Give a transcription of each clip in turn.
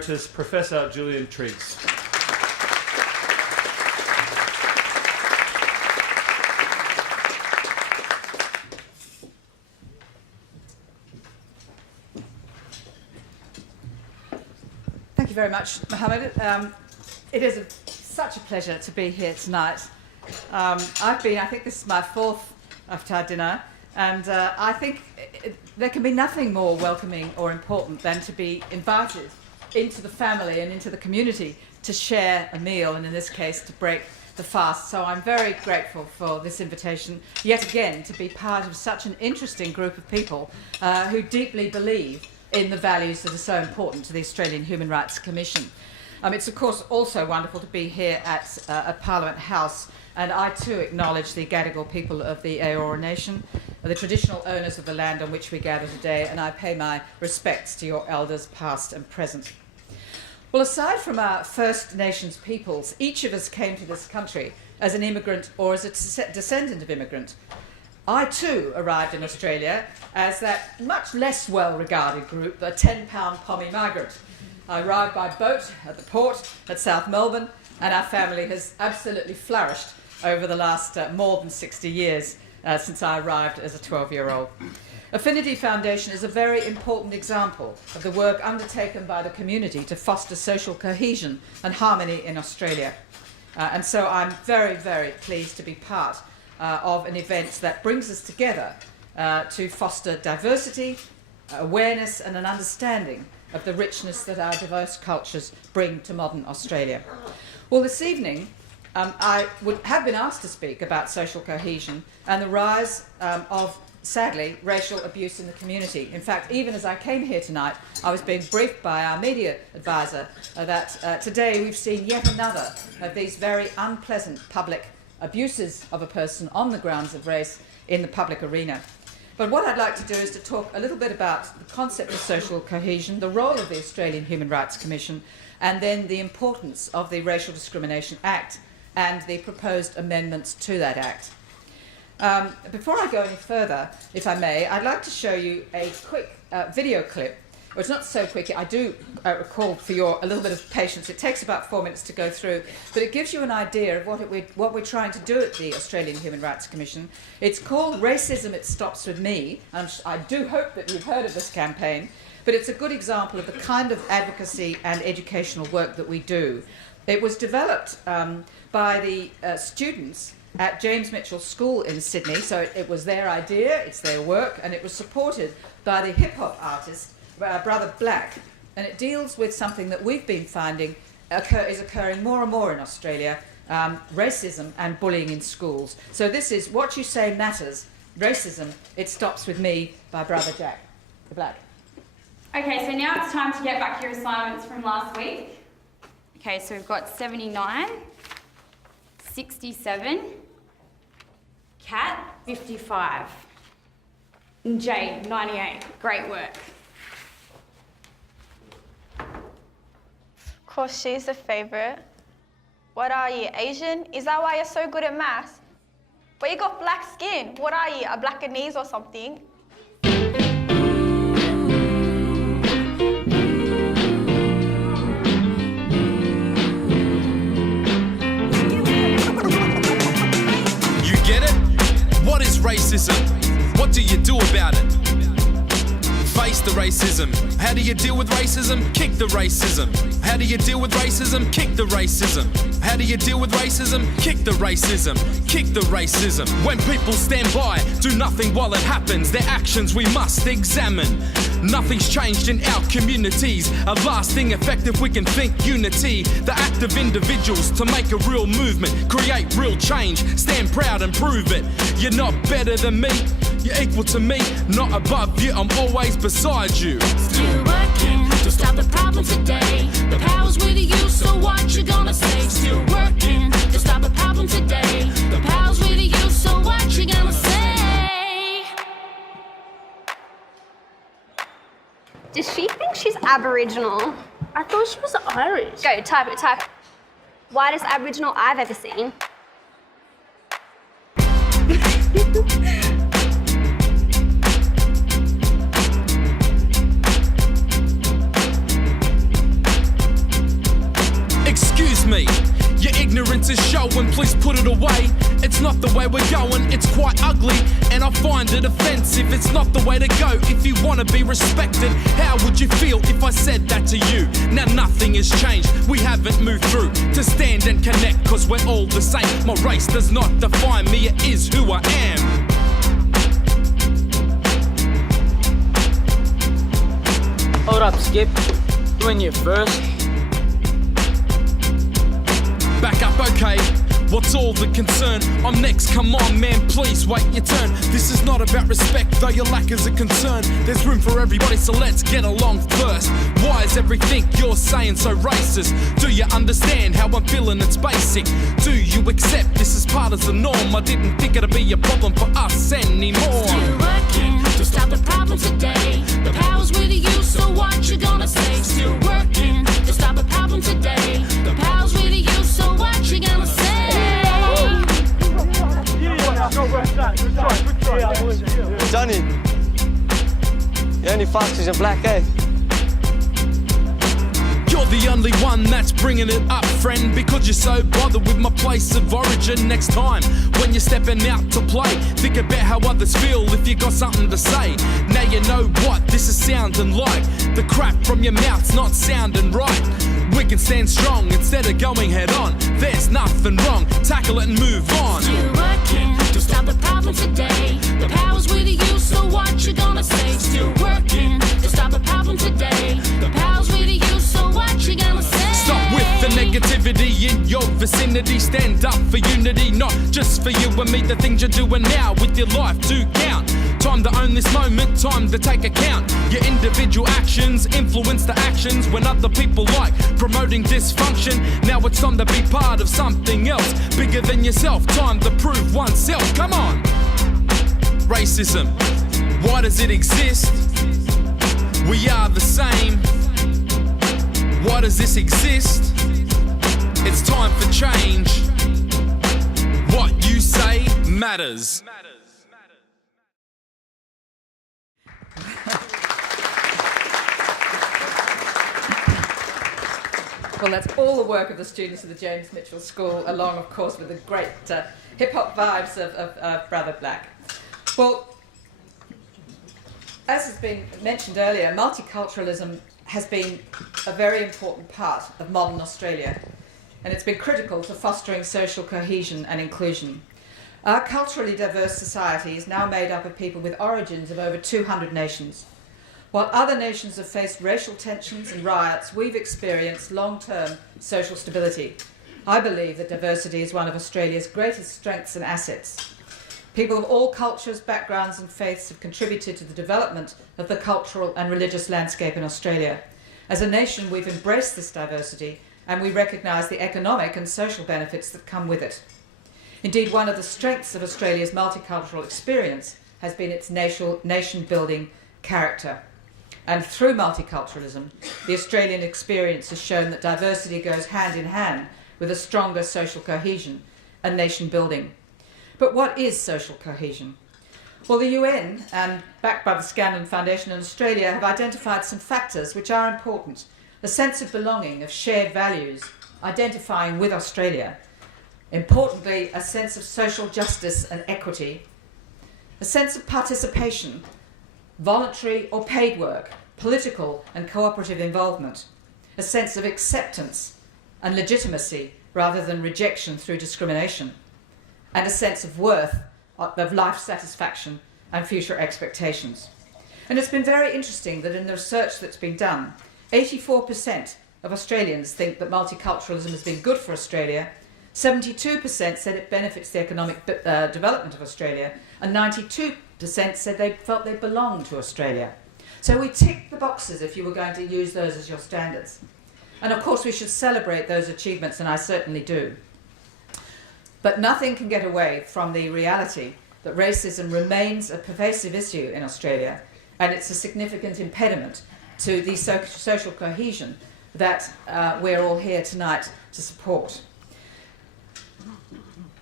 Emeritus Professor Gillian Triggs. Thank you very much, Mohammed. It is such a pleasure to be here tonight. I think this is my fourth iftar dinner, and I think there can be nothing more welcoming or important than to be invited into the family and into the community to share a meal, and in this case to break the fast. So I'm very grateful for this invitation yet again to be part of such an interesting group of people who deeply believe in the values that are so important to the Australian Human Rights Commission. It's of course also wonderful to be here at Parliament House, and I too acknowledge the Gadigal people of the Eora Nation, the traditional owners of the land on which we gather today, and I pay my respects to your elders past and present. Well, aside from our First Nations peoples, each of us came to this country as an immigrant or as a descendant of immigrant. I too arrived in Australia as that much less well-regarded group, the 10-pound pommy migrant. I arrived by boat at the port at South Melbourne, and our family has absolutely flourished over the last more than 60 years since I arrived as a 12-year-old. Affinity Foundation is a very important example of the work undertaken by the community to foster social cohesion and harmony in Australia. And so I'm very, very pleased to be part of an event that brings us together to foster diversity, awareness and an understanding of the richness that our diverse cultures bring to modern Australia. Well, this evening I would have been asked to speak about social cohesion and the rise of, sadly, racial abuse in the community. In fact, even as I came here tonight, I was being briefed by our media advisor that today we've seen yet another of these very unpleasant public abuses of a person on the grounds of race in the public arena. But what I'd like to do is to talk a little bit about the concept of social cohesion, the role of the Australian Human Rights Commission, and then the importance of the Racial Discrimination Act and the proposed amendments to that Act. Before I go any further, if I may, I'd like to show you a quick video clip. Well, it's not so quick. I do call for a little bit of patience. It takes about 4 minutes to go through, but it gives you an idea of what we're trying to do at the Australian Human Rights Commission. It's called Racism It Stops With Me. I do hope that you've heard of this campaign, but it's a good example of the kind of advocacy and educational work that we do. It was developed by the students at James Mitchell School in Sydney, so it was their idea, it's their work, and it was supported by the hip-hop artist Brother Black, and it deals with something that we've been finding is occurring more and more in Australia, racism and bullying in schools. So this is What You Say Matters, Racism, It Stops With Me by Brother Jack Black. Okay, so now it's time to get back your assignments from last week. Okay, so we've got 79, 67, Cat, 55, and Jade, 98. Great work. Of course, she's the favourite. What are you, Asian? Is that why you're so good at maths? But you got black skin. What are you, a Blackanese or something? You get it? What is racism? What do you do about it? Face the racism. How do you deal with racism? Kick the racism. How do you deal with racism? Kick the racism. How do you deal with racism? Kick the racism. Kick the racism. When people stand by, do nothing while it happens. Their actions we must examine. Nothing's changed in our communities. A lasting effect if we can think unity. The act of individuals to make a real movement. Create real change. Stand proud and prove it. You're not better than me. You're equal to me, not above you, I'm always beside you. Still working to stop the problem today. The power's with you, so what you gonna say? Still working to stop the problem today. The power's with you, so what you gonna say? Does she think she's Aboriginal? I thought she was Irish. Go, type it, type it. Whitest Aboriginal I've ever seen. ugly. Your ignorance is showing, please put it away. It's not the way we're going, it's quite ugly. And I find it offensive, it's not the way to go. If you wanna be respected, how would you feel if I said that to you? Now nothing has changed, we haven't moved through to stand and connect, cause we're all the same. My race does not define me, it is who I am. Hold up, Skip. You in here first? Back up, okay. What's all the concern? I'm next, come on man, please wait your turn. This is not about respect, though your lack is a concern. There's room for everybody, so let's get along first. Why is everything you're saying so racist? Do you understand how I'm feeling? It's basic. Do you accept this is part of the norm? I didn't think it'd be a problem for us anymore. Still working to stop the problem today. The power's with you, so what you gonna say? Still working to stop the problem today. The power's with you, so what you gonna say? Johnny, you're only fast because you're black, eh? You're the only one that's bringing it up, friend, because you're so bothered with my place of origin. Next time, when you're stepping out to play, think about how others feel if you got something to say. Now you know what this is sounding like. The crap from your mouth's not sounding right. We can stand strong instead of going head on. There's nothing wrong, tackle it and move on. Still working to stop the problem today. The power's with you, so what you gonna say? Still working to stop the problem today. The power's with you, so what you gonna say? Stop with the negativity in your vicinity. Stand up for unity, not just for you and me. The things you're doing now with your life to count. Time to own this moment, time to take account. Your individual actions influence the actions when other people like promoting dysfunction. Now it's time to be part of something else bigger than yourself. Time to prove oneself. Come on. Racism, why does it exist? We are the same. Why does this exist? It's time for change. What you say matters. Well, that's all the work of the students of the James Mitchell School, along, of course, with the great hip-hop vibes of Brother Black. Well, as has been mentioned earlier, multiculturalism has been a very important part of modern Australia, and it's been critical to fostering social cohesion and inclusion. Our culturally diverse society is now made up of people with origins of over 200 nations. While other nations have faced racial tensions and riots, we've experienced long-term social stability. I believe that diversity is one of Australia's greatest strengths and assets. People of all cultures, backgrounds and faiths have contributed to the development of the cultural and religious landscape in Australia. As a nation, we've embraced this diversity and we recognise the economic and social benefits that come with it. Indeed, one of the strengths of Australia's multicultural experience has been its nation-building character. And through multiculturalism, the Australian experience has shown that diversity goes hand in hand with a stronger social cohesion and nation building. But what is social cohesion? Well, the UN, and backed by the Scanlon Foundation in Australia, have identified some factors which are important. A sense of belonging, of shared values, identifying with Australia. Importantly, a sense of social justice and equity. A sense of participation, voluntary or paid work, political and cooperative involvement, a sense of acceptance and legitimacy rather than rejection through discrimination, and a sense of worth, of life satisfaction and future expectations. And it's been very interesting that in the research that's been done, 84% of Australians think that multiculturalism has been good for Australia, 72% said it benefits the economic development of Australia, and 92% said they felt they belonged to Australia. So we tick the boxes if you were going to use those as your standards. And of course we should celebrate those achievements, and I certainly do. But nothing can get away from the reality that racism remains a pervasive issue in Australia, and it's a significant impediment to the social cohesion that we're all here tonight to support.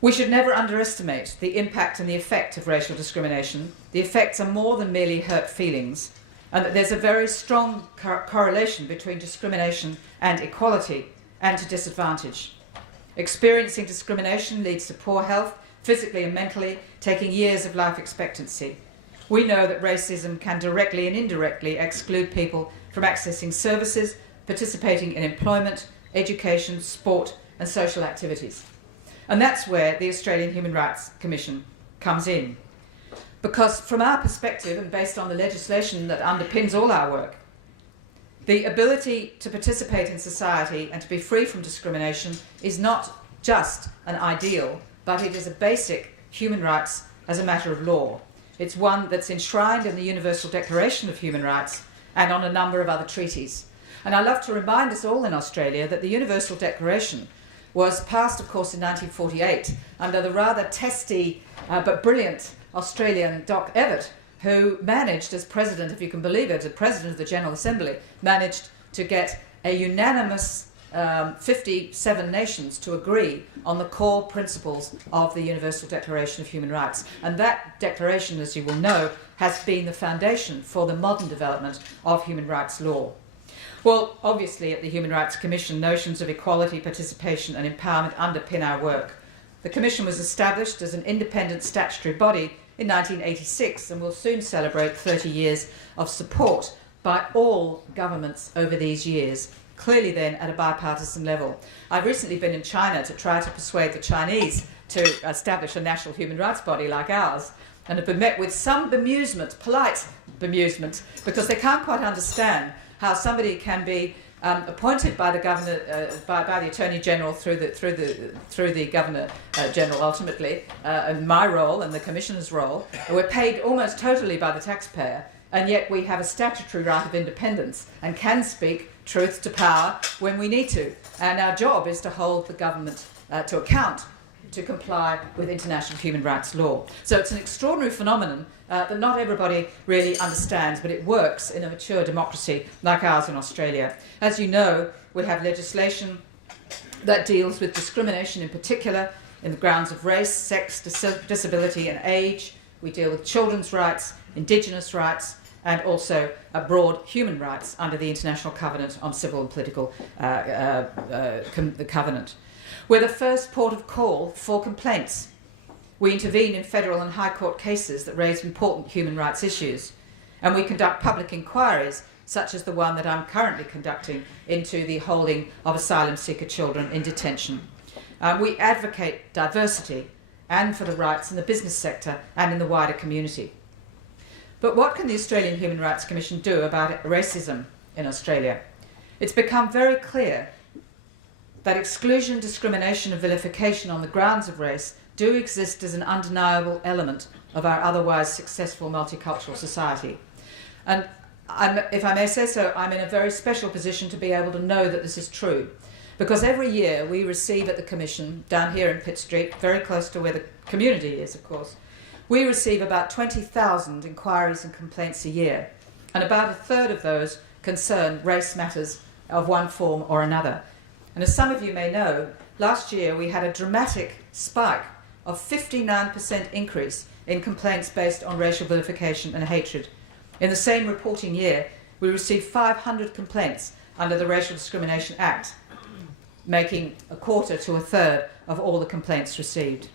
We should never underestimate the impact and the effect of racial discrimination. The effects are more than merely hurt feelings, and that there's a very strong correlation between discrimination and equality and to disadvantage. Experiencing discrimination leads to poor health, physically and mentally, taking years of life expectancy. We know that racism can directly and indirectly exclude people from accessing services, participating in employment, education, sport and social activities. And that's where the Australian Human Rights Commission comes in. Because from our perspective, and based on the legislation that underpins all our work, the ability to participate in society and to be free from discrimination is not just an ideal, but it is a basic human rights as a matter of law. It's one that's enshrined in the Universal Declaration of Human Rights and on a number of other treaties. And I love to remind us all in Australia that the Universal Declaration was passed, of course, in 1948 under the rather testy but brilliant Australian Doc Evatt, who managed, as president, if you can believe it, as president of the General Assembly, managed to get a unanimous 57 nations to agree on the core principles of the Universal Declaration of Human Rights. And that declaration, as you will know, has been the foundation for the modern development of human rights law. Well, obviously at the Human Rights Commission, notions of equality, participation and empowerment underpin our work. The Commission was established as an independent statutory body in 1986 and will soon celebrate 30 years of support by all governments over these years, clearly then at a bipartisan level. I've recently been in China to try to persuade the Chinese to establish a national human rights body like ours, and have been met with some bemusement, polite bemusement, because they can't quite understand how somebody can be appointed by the governor, by the Attorney General through the Governor General ultimately, and my role and the Commissioner's role. We're paid almost totally by the taxpayer, and yet we have a statutory right of independence and can speak truth to power when we need to. And our job is to hold the government to account, to comply with international human rights law. So it's an extraordinary phenomenon that not everybody really understands, but it works in a mature democracy like ours in Australia. As you know, we have legislation that deals with discrimination in particular in the grounds of race, sex, disability and age. We deal with children's rights, Indigenous rights, and also broad human rights under the International Covenant on Civil and Political the Covenant. We're the first port of call for complaints. We intervene in federal and high court cases that raise important human rights issues, and we conduct public inquiries such as the one that I'm currently conducting into the holding of asylum seeker children in detention. We advocate diversity and for the rights in the business sector and in the wider community. But what can the Australian Human Rights Commission do about racism in Australia? It's become very clear that exclusion, discrimination and vilification on the grounds of race do exist as an undeniable element of our otherwise successful multicultural society. And if I may say so, I'm in a very special position to be able to know that this is true. Because every year we receive at the Commission, down here in Pitt Street, very close to where the community is, of course, we receive about 20,000 inquiries and complaints a year. And about a third of those concern race matters of one form or another. And as some of you may know, last year we had a dramatic spike of 59% increase in complaints based on racial vilification and hatred. In the same reporting year, we received 500 complaints under the Racial Discrimination Act, making a quarter to a third of all the complaints received.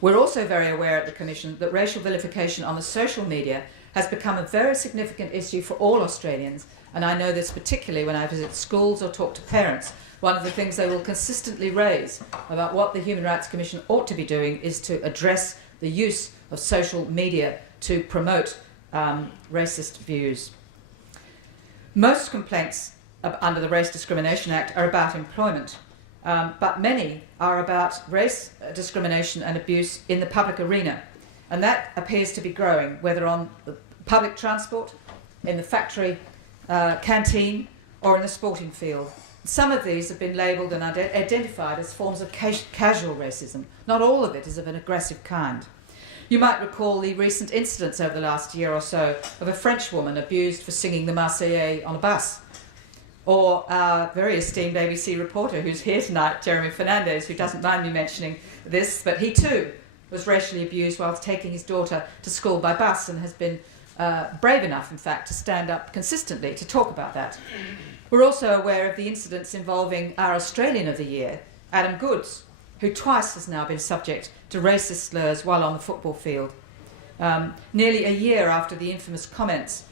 We're also very aware at the Commission that racial vilification on the social media has become a very significant issue for all Australians, and I know this particularly when I visit schools or talk to parents. One of the things they will consistently raise about what the Human Rights Commission ought to be doing is to address the use of social media to promote racist views. Most complaints under the Race Discrimination Act are about employment, but many are about race discrimination and abuse in the public arena, and that appears to be growing, whether on the public transport, in the factory canteen or in the sporting field. Some of these have been labelled and identified as forms of casual racism. Not all of it is of an aggressive kind. You might recall the recent incidents over the last year or so of a French woman abused for singing the Marseillaise on a bus, or our very esteemed ABC reporter who's here tonight, Jeremy Fernandez, who doesn't mind me mentioning this, but he too was racially abused whilst taking his daughter to school by bus and has been brave enough, in fact, to stand up consistently to talk about that. We're also aware of the incidents involving our Australian of the Year, Adam Goods, who twice has now been subject to racist slurs while on the football field. Nearly a year after the infamous comments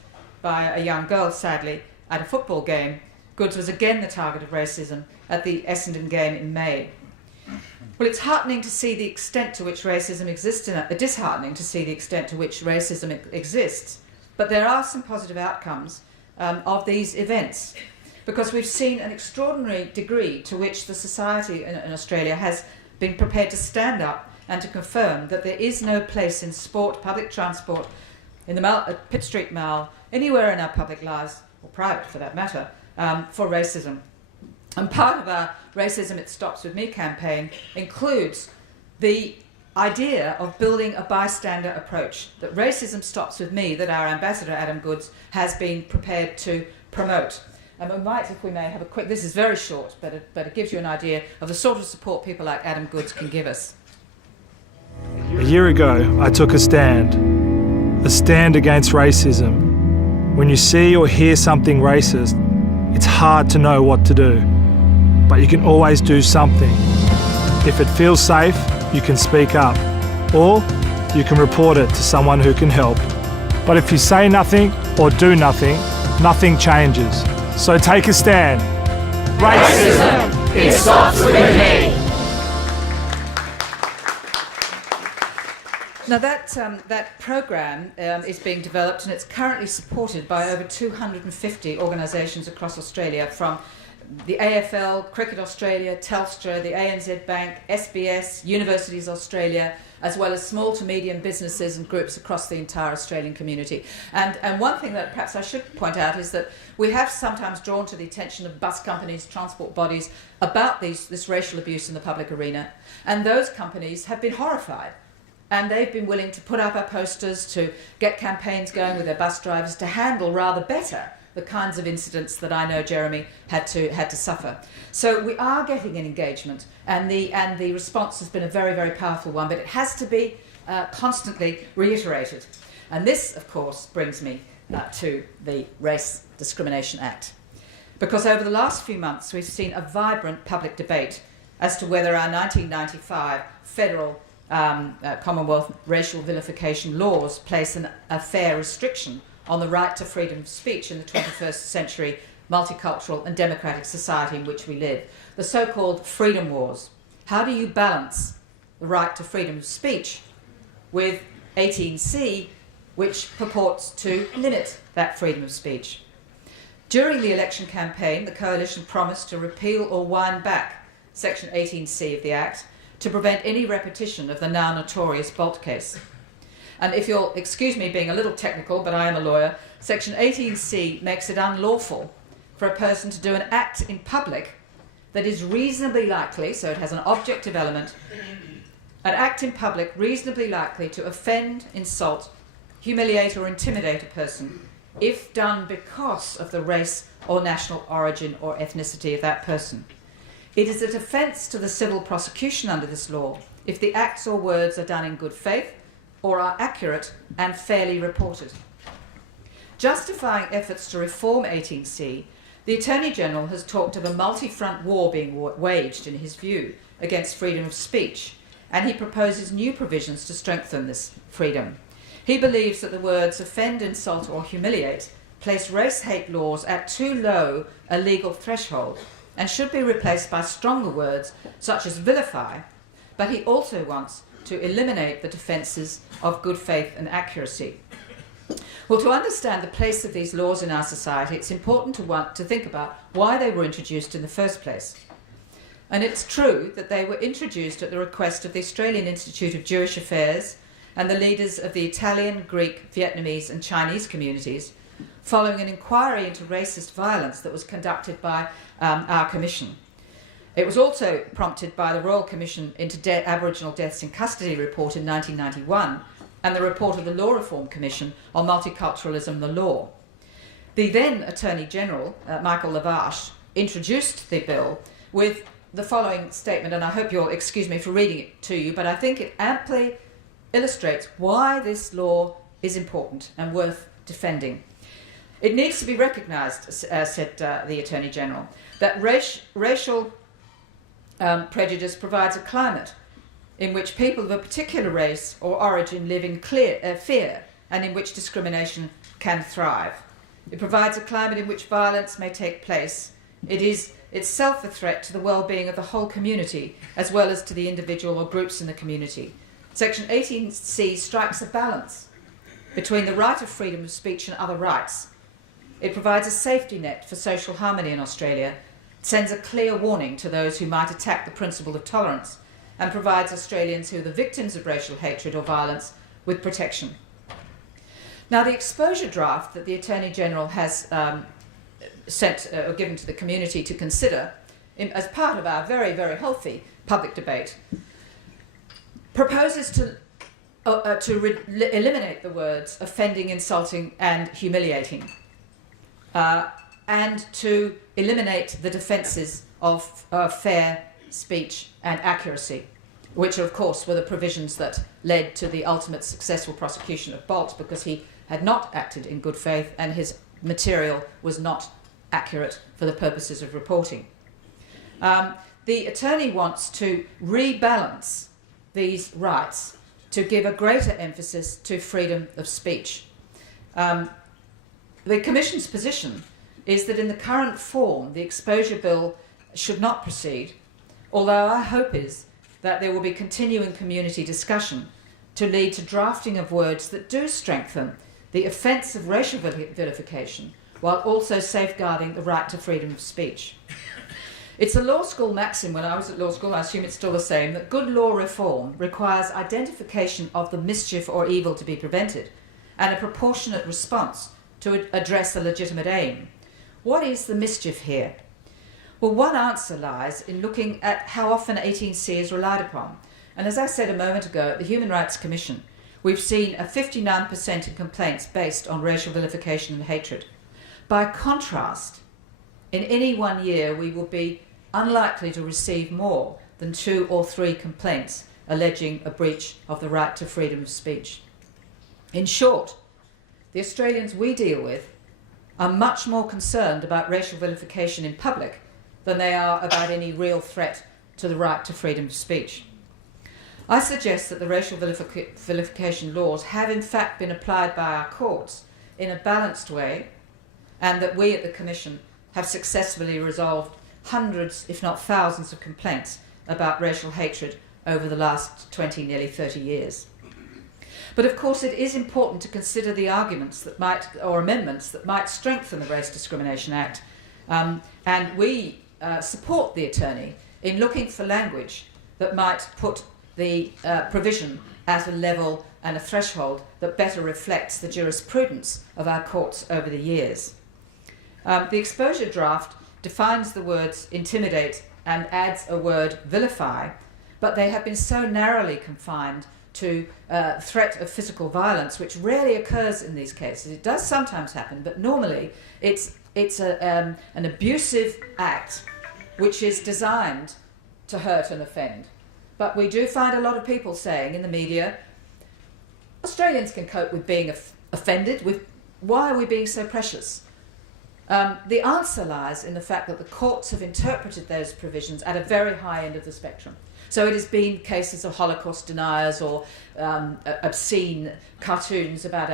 by a young girl, sadly, at a football game, Goods was again the target of racism at the Essendon game in May. Well, it's heartening to see the extent to which racism exists, disheartening to see the extent to which racism exists, but there are some positive outcomes of these events, because we've seen an extraordinary degree to which the society in Australia has been prepared to stand up and to confirm that there is no place in sport, public transport, in the Pitt Street Mall, anywhere in our public lives, or private for that matter, for racism. And part of our Racism It Stops With Me campaign includes the idea of building a bystander approach, that racism stops with me, that our ambassador Adam Goods has been prepared to promote. And we might, if we may, have a quick, this is very short, but it gives you an idea of the sort of support people like Adam Goods can give us. A year ago, I took a stand against racism. When you see or hear something racist, it's hard to know what to do, but you can always do something. If it feels safe, you can speak up, or you can report it to someone who can help. But if you say nothing or do nothing, nothing changes. So take a stand. Racism, it stops with me. Now that program is being developed, and it's currently supported by over 250 organisations across Australia, from the AFL, Cricket Australia, Telstra, the ANZ Bank, SBS, Universities Australia, as well as small to medium businesses and groups across the entire Australian community. And one thing that perhaps I should point out is that we have sometimes drawn to the attention of bus companies, transport bodies, about this racial abuse in the public arena, and those companies have been horrified. And they've been willing to put up our posters, to get campaigns going with their bus drivers to handle rather better the kinds of incidents that I know Jeremy had to suffer. So we are getting an engagement, and the response has been a very, very powerful one, but it has to be constantly reiterated. And this, of course, brings me to the Race Discrimination Act. Because over the last few months, we've seen a vibrant public debate as to whether our 1995 federal Commonwealth racial vilification laws place a fair restriction on the right to freedom of speech in the 21st century multicultural and democratic society in which we live. The so-called freedom wars. How do you balance the right to freedom of speech with 18C, which purports to limit that freedom of speech? During the election campaign, the Coalition promised to repeal or wind back Section 18C of the Act to prevent any repetition of the now notorious Bolt case. And if you'll excuse me being a little technical, but I am a lawyer, Section 18C makes it unlawful for a person to do an act in public that is reasonably likely, so it has an objective element, an act in public reasonably likely to offend, insult, humiliate or intimidate a person if done because of the race or national origin or ethnicity of that person. It is a defence to the civil prosecution under this law if the acts or words are done in good faith or are accurate and fairly reported. Justifying efforts to reform 18C, the Attorney-General has talked of a multi-front war being waged, in his view, against freedom of speech, and he proposes new provisions to strengthen this freedom. He believes that the words offend, insult or humiliate place race-hate laws at too low a legal threshold and should be replaced by stronger words such as vilify, but he also wants to eliminate the defences of good faith and accuracy. Well, to understand the place of these laws in our society, it's important to think about why they were introduced in the first place. And it's true that they were introduced at the request of the Australian Institute of Jewish Affairs and the leaders of the Italian, Greek, Vietnamese and Chinese communities, following an inquiry into racist violence that was conducted by our commission. It was also prompted by the Royal Commission into Aboriginal Deaths in Custody report in 1991 and the report of the Law Reform Commission on Multiculturalism and the Law. The then Attorney-General, Michael Lavache, introduced the bill with the following statement, and I hope you'll excuse me for reading it to you, but I think it amply illustrates why this law is important and worth defending. It needs to be recognised, said the Attorney-General, that racial prejudice provides a climate in which people of a particular race or origin live in fear and in which discrimination can thrive. It provides a climate in which violence may take place. It is itself a threat to the well-being of the whole community as well as to the individual or groups in the community. Section 18C strikes a balance between the right of freedom of speech and other rights. It provides a safety net for social harmony in Australia, sends a clear warning to those who might attack the principle of tolerance, and provides Australians who are the victims of racial hatred or violence with protection. Now, the exposure draft that the Attorney-General has given to the community to consider as part of our very, very healthy public debate proposes to eliminate the words offending, insulting and humiliating, and to eliminate the defences of fair speech and accuracy, which of course were the provisions that led to the ultimate successful prosecution of Bolt, because he had not acted in good faith and his material was not accurate for the purposes of reporting. The attorney wants to rebalance these rights to give a greater emphasis to freedom of speech. The Commission's position is that in the current form, the exposure bill should not proceed, although our hope is that there will be continuing community discussion to lead to drafting of words that do strengthen the offence of racial vilification while also safeguarding the right to freedom of speech. It's a law school maxim when I was at law school, I assume it's still the same, that good law reform requires identification of the mischief or evil to be prevented and a proportionate response to address a legitimate aim. What is the mischief here? Well, one answer lies in looking at how often 18C is relied upon. And as I said a moment ago, at the Human Rights Commission, we've seen a 59% in complaints based on racial vilification and hatred. By contrast, in any 1 year, we will be unlikely to receive more than 2 or 3 complaints alleging a breach of the right to freedom of speech. In short, the Australians we deal with are much more concerned about racial vilification in public than they are about any real threat to the right to freedom of speech. I suggest that the racial vilification laws have in fact been applied by our courts in a balanced way, and that we at the Commission have successfully resolved hundreds, if not thousands, of complaints about racial hatred over the last 20, nearly 30 years. But of course it is important to consider the arguments that might, or amendments that might strengthen the Race Discrimination Act, and we support the attorney in looking for language that might put the provision at a level and a threshold that better reflects the jurisprudence of our courts over the years. The exposure draft defines the words intimidate and adds a word vilify, but they have been so narrowly confined to threat of physical violence, which rarely occurs in these cases. It does sometimes happen, but normally it's an abusive act which is designed to hurt and offend. But we do find a lot of people saying in the media, Australians can cope with being offended. Why are we being so precious? The answer lies in the fact that the courts have interpreted those provisions at a very high end of the spectrum. So it has been cases of Holocaust deniers or obscene cartoons about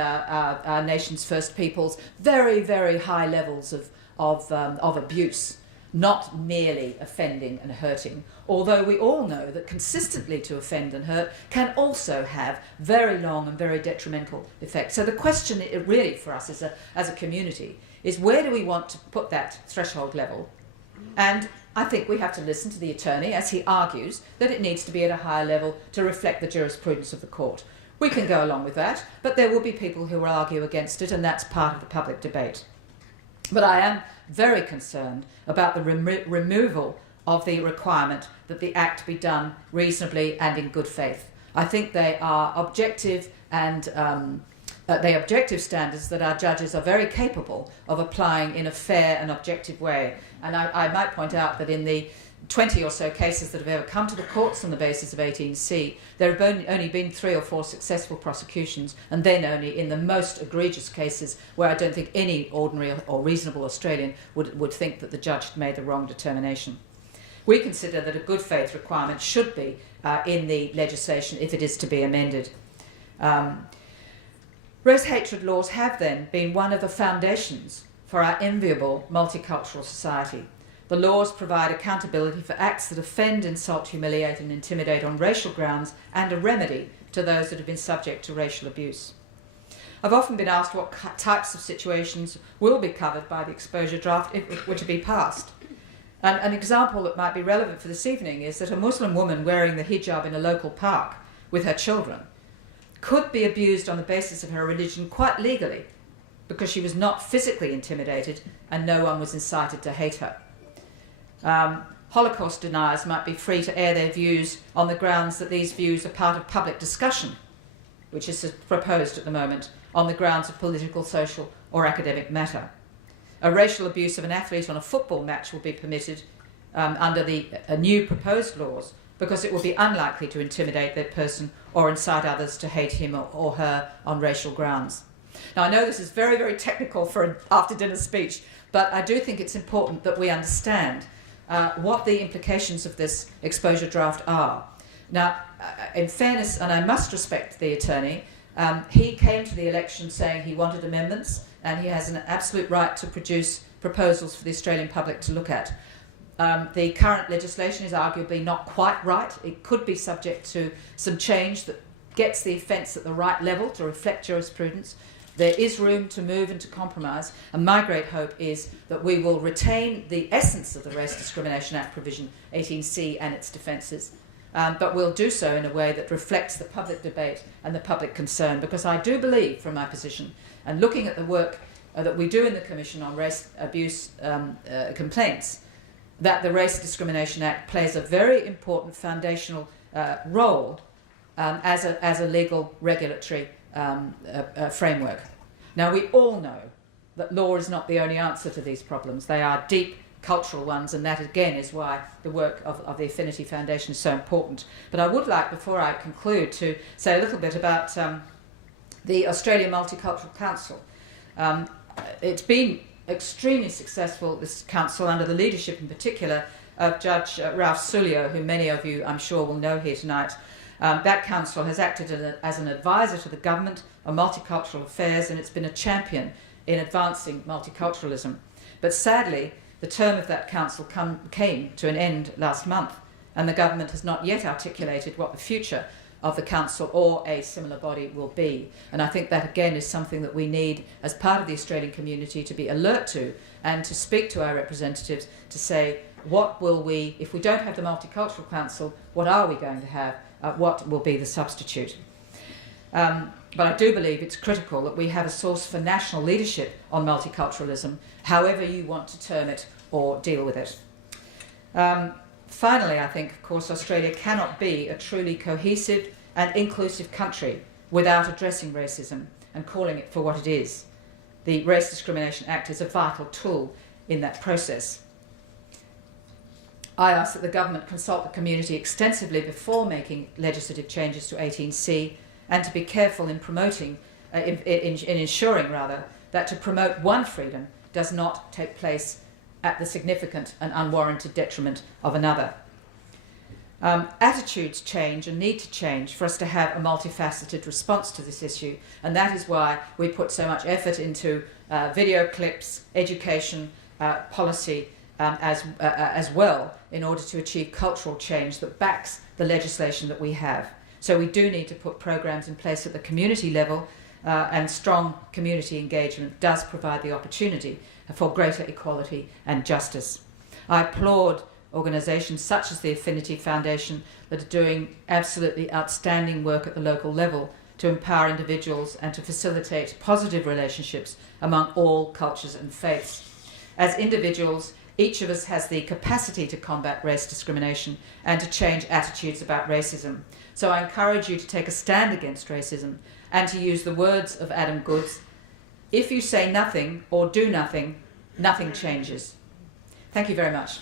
our nation's first peoples, very, very high levels of abuse, not merely offending and hurting, although we all know that consistently to offend and hurt can also have very long and very detrimental effects. So the question really for us as a community is, where do we want to put that threshold level? And I think we have to listen to the attorney as he argues that it needs to be at a higher level to reflect the jurisprudence of the court. We can go along with that, but there will be people who will argue against it, and that's part of the public debate. But I am very concerned about the removal of the requirement that the act be done reasonably and in good faith. I think they are objective and objective standards that our judges are very capable of applying in a fair and objective way. And I might point out that in the 20 or so cases that have ever come to the courts on the basis of 18C, there have only been 3 or 4 successful prosecutions, and then only in the most egregious cases where I don't think any ordinary or reasonable Australian would think that the judge had made the wrong determination. We consider that a good faith requirement should be in the legislation if it is to be amended. Race hatred laws have then been one of the foundations for our enviable multicultural society. The laws provide accountability for acts that offend, insult, humiliate and intimidate on racial grounds, and a remedy to those that have been subject to racial abuse. I've often been asked what types of situations will be covered by the exposure draft if it were to be passed. An example that might be relevant for this evening is that a Muslim woman wearing the hijab in a local park with her children could be abused on the basis of her religion quite legally because she was not physically intimidated and no one was incited to hate her. Holocaust deniers might be free to air their views on the grounds that these views are part of public discussion, which is proposed at the moment, on the grounds of political, social or academic matter. A racial abuse of an athlete on a football match will be permitted under the new proposed laws because it will be unlikely to intimidate that person or incite others to hate him or her on racial grounds. Now, I know this is very, very technical for an after-dinner speech, but I do think it's important that we understand what the implications of this exposure draft are. Now, in fairness, and I must respect the attorney, he came to the election saying he wanted amendments, and he has an absolute right to produce proposals for the Australian public to look at. The current legislation is arguably not quite right. It could be subject to some change that gets the offence at the right level to reflect jurisprudence. There is room to move and to compromise, and my great hope is that we will retain the essence of the Race Discrimination Act provision 18C and its defences, but we'll do so in a way that reflects the public debate and the public concern, because I do believe, from my position, and looking at the work that we do in the Commission on Race Abuse Complaints, that the Race Discrimination Act plays a very important foundational role as a legal regulatory framework. Now, we all know that law is not the only answer to these problems. They are deep cultural ones, and that again is why the work of the Affinity Foundation is so important. But I would like, before I conclude, to say a little bit about the Australian Multicultural Council. It's been extremely successful, this council, under the leadership in particular of Judge Ralph Sulio, who many of you I'm sure will know here tonight. That council has acted as an advisor to the government on multicultural affairs, and it's been a champion in advancing multiculturalism. But sadly, the term of that council came to an end last month, and the government has not yet articulated what the future of the council or a similar body will be. And I think that again is something that we need as part of the Australian community to be alert to, and to speak to our representatives to say, what will we, if we don't have the Multicultural Council, what are we going to have? What will be the substitute? But I do believe it's critical that we have a source for national leadership on multiculturalism, however you want to term it or deal with it. Finally, I think, of course, Australia cannot be a truly cohesive and inclusive country without addressing racism and calling it for what it is. The Race Discrimination Act is a vital tool in that process. I ask that the government consult the community extensively before making legislative changes to 18C, and to be careful in promoting, in ensuring rather, that to promote one freedom does not take place at the significant and unwarranted detriment of another. Attitudes change and need to change for us to have a multifaceted response to this issue, and that is why we put so much effort into video clips, education, policy, as well, in order to achieve cultural change that backs the legislation that we have. So we do need to put programs in place at the community level, and strong community engagement does provide the opportunity for greater equality and justice. I applaud organisations such as the Affinity Foundation that are doing absolutely outstanding work at the local level to empower individuals and to facilitate positive relationships among all cultures and faiths. As individuals, each of us has the capacity to combat race discrimination and to change attitudes about racism. So I encourage you to take a stand against racism and to use the words of Adam Goodes: if you say nothing or do nothing, nothing changes. Thank you very much.